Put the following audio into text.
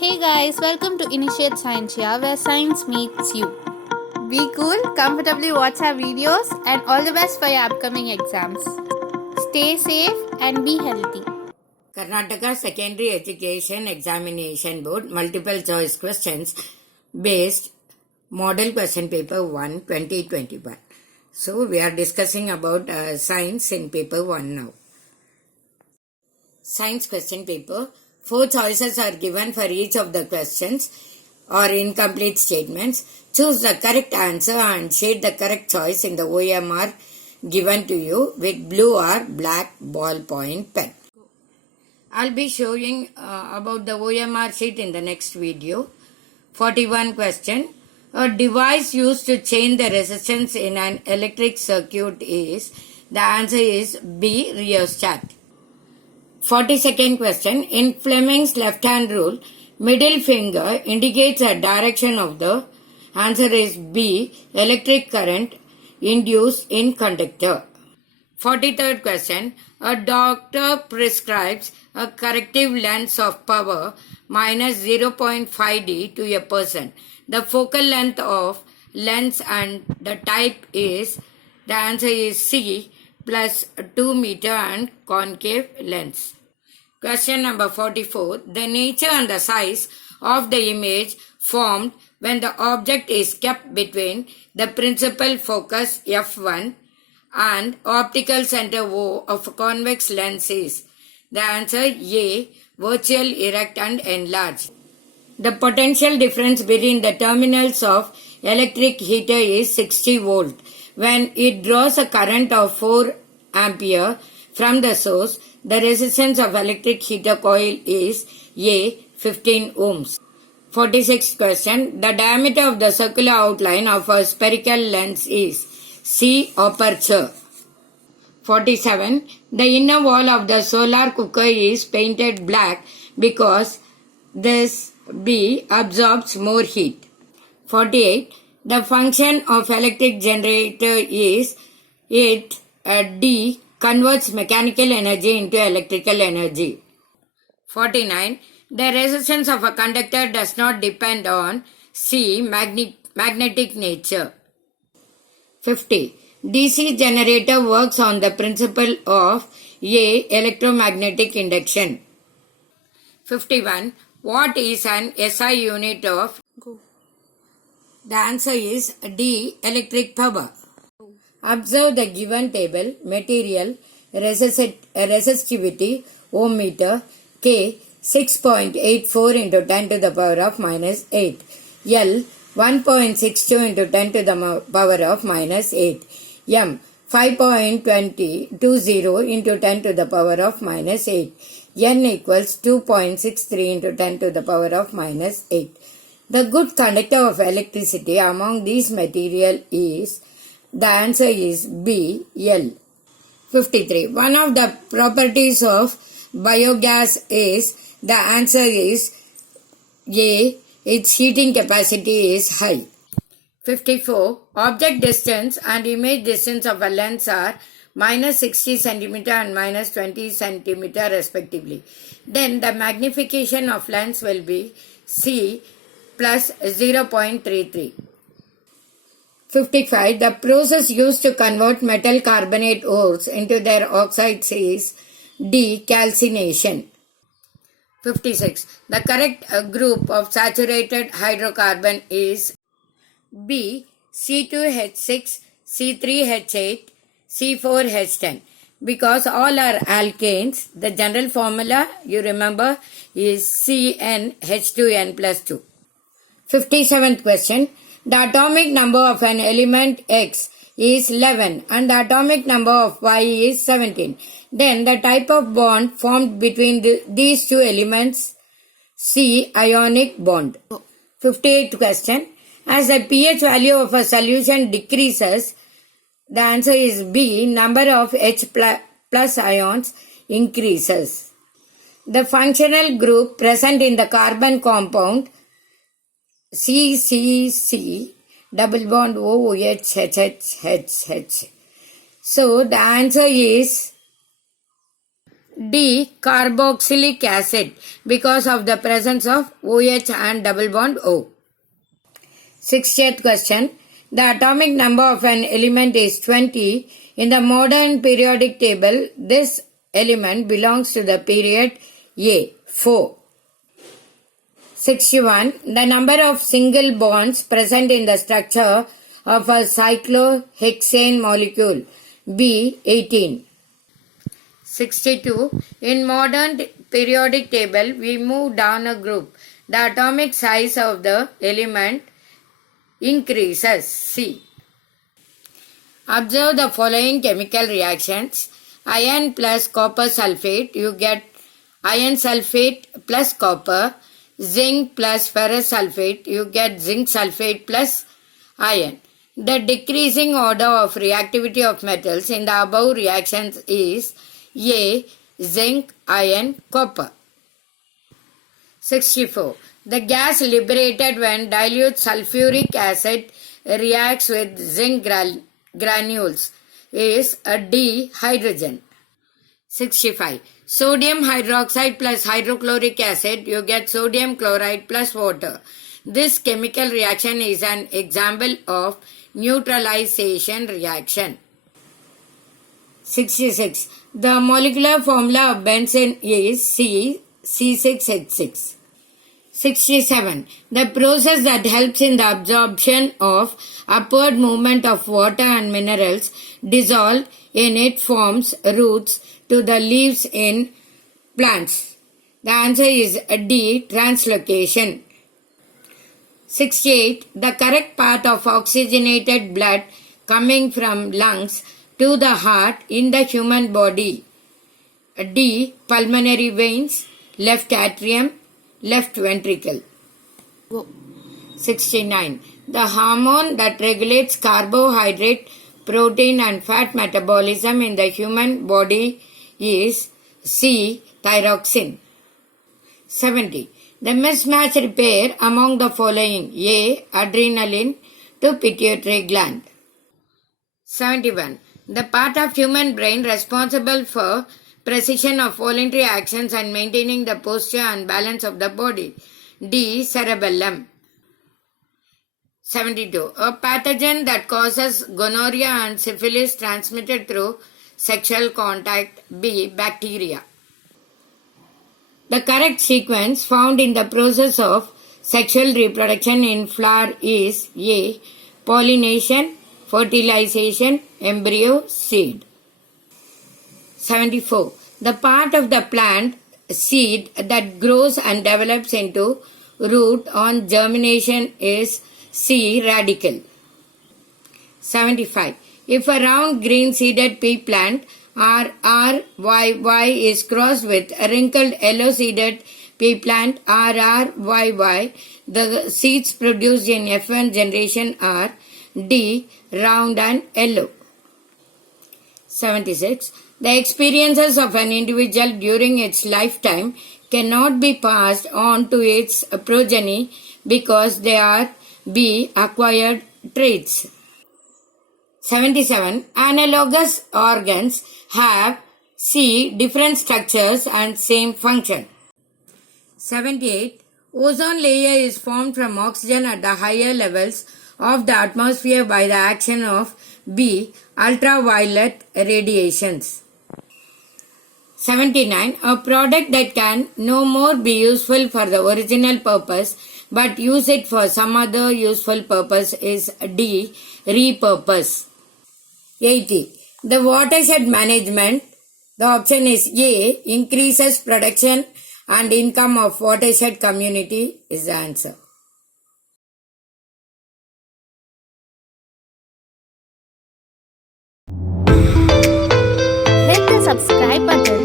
Hey guys, welcome to Initiate Scientia where science meets you. Be cool, comfortably watch our videos, and all the best for your upcoming exams. Stay safe and be healthy. Karnataka Secondary Education Examination Board Multiple Choice Questions based Model Question Paper 1 2021. So we are discussing about science in paper 1 now. Science question paper. 4 choices are given for each of the questions or incomplete statements. Choose the correct answer and shade the correct choice in the OMR given to you with blue or black ballpoint pen. I'll be showing about the OMR sheet in the next video. 41 question. A device used to change the resistance in an electric circuit is, the answer is B, rheostat. 42nd question. In Fleming's left-hand rule, middle finger indicates a direction of the, answer is B, electric current induced in conductor. 43rd question. A doctor prescribes a corrective lens of power minus 0.5D to a person. The focal length of lens and the type is, the answer is C, plus 2 meter and concave lens. Question number 44. The nature and the size of the image formed when the object is kept between the principal focus f1 and optical center O of a convex lens is, the answer A, virtual, erect and enlarged. The potential difference between the terminals of electric heater is 60 volt. When it draws a current of 4 ampere from the source, the resistance of electric heater coil is A, 15 ohms. 46th question. The diameter of the circular outline of a spherical lens is C, aperture. 47. The inner wall of the solar cooker is painted black because this B absorbs more heat. 48. The function of electric generator is it D converts mechanical energy into electrical energy. 49. The resistance of a conductor does not depend on C magnetic nature. 50. DC generator works on the principle of A, electromagnetic induction. 51. What is an SI unit of? The answer is D, electric power. Observe the given table. Material, resistivity, ohm meter, K 6.84 into 10 to the power of minus 8. L 1.62 into 10 to the power of minus 8. M 5.20 into 10 to the power of minus 8. N equals 2.63 into 10 to the power of minus 8. The good conductor of electricity among these material is, the answer is B, L. 53. One of the properties of biogas is, the answer is A, its heating capacity is high. 54. Object distance and image distance of a lens are minus 60 cm and minus 20 cm respectively. Then the magnification of lens will be C plus 0.33. 55. The process used to convert metal carbonate ores into their oxides is D, calcination. 56. The correct group of saturated hydrocarbon is B, C2H6, C3H8, C4H10. Because all are alkanes, the general formula, you remember, is CnH2n plus 2. 57th question. The atomic number of an element X is 11 and the atomic number of Y is 17. Then the type of bond formed between these two elements, C, ionic bond. 58th question. As the pH value of a solution decreases, the answer is B, number of H plus ions increases. The functional group present in the carbon compound CCC double bond OOH. So the answer is D. Carboxylic acid because of the presence of OH and double bond O. 60th question. The atomic number of an element is 20. In the modern periodic table, this element belongs to the period A, 4. 61. The number of single bonds present in the structure of a cyclohexane molecule, B, 18. 62. In modern periodic table, we move down a group. The atomic size of the element increases, C. Observe the following chemical reactions. Iron plus copper sulfate, you get iron sulfate plus copper. Zinc plus ferrous sulfate, you get zinc sulfate plus iron. The decreasing order of reactivity of metals in the above reactions is A. Zinc, iron, copper. 64. The gas liberated when dilute sulfuric acid reacts with zinc granules is a D. Hydrogen. 65. Sodium hydroxide plus hydrochloric acid, you get sodium chloride plus water. This chemical reaction is an example of neutralization reaction. 66. The molecular formula of benzene is C6H6. 67. The process that helps in the absorption of upward movement of water and minerals dissolved in it forms roots to the leaves in plants. The answer is D. Translocation. 68. The correct path of oxygenated blood coming from lungs to the heart in the human body. D. Pulmonary veins, left atrium, left ventricle. 69. The hormone that regulates carbohydrate, protein and fat metabolism in the human body is C. Thyroxine. 70. The mismatch repair among the following: A. Adrenaline to pituitary gland. 71. The part of human brain responsible for precision of voluntary actions and maintaining the posture and balance of the body. D. Cerebellum. 72. A pathogen that causes gonorrhea and syphilis transmitted through sexual contact. B. Bacteria. The correct sequence found in the process of sexual reproduction in flower is A. Pollination, fertilization, embryo, seed. 74. The part of the plant seed that grows and develops into root on germination is C. Radicle. 75. If a round green seeded pea plant RRYY is crossed with a wrinkled yellow seeded pea plant RRYY, the seeds produced in F1 generation are D. Round and yellow. 76. The experiences of an individual during its lifetime cannot be passed on to its progeny because they are B. Acquired traits. 77. Analogous organs have C. Different structures and same function. 78. Ozone layer is formed from oxygen at the higher levels of the atmosphere by the action of B. Ultraviolet radiations. 79. A product that can no more be useful for the original purpose but use it for some other useful purpose is D. Repurpose. 80. The watershed management, the option is A. Increases production and income of watershed community is the answer. Hit the subscribe button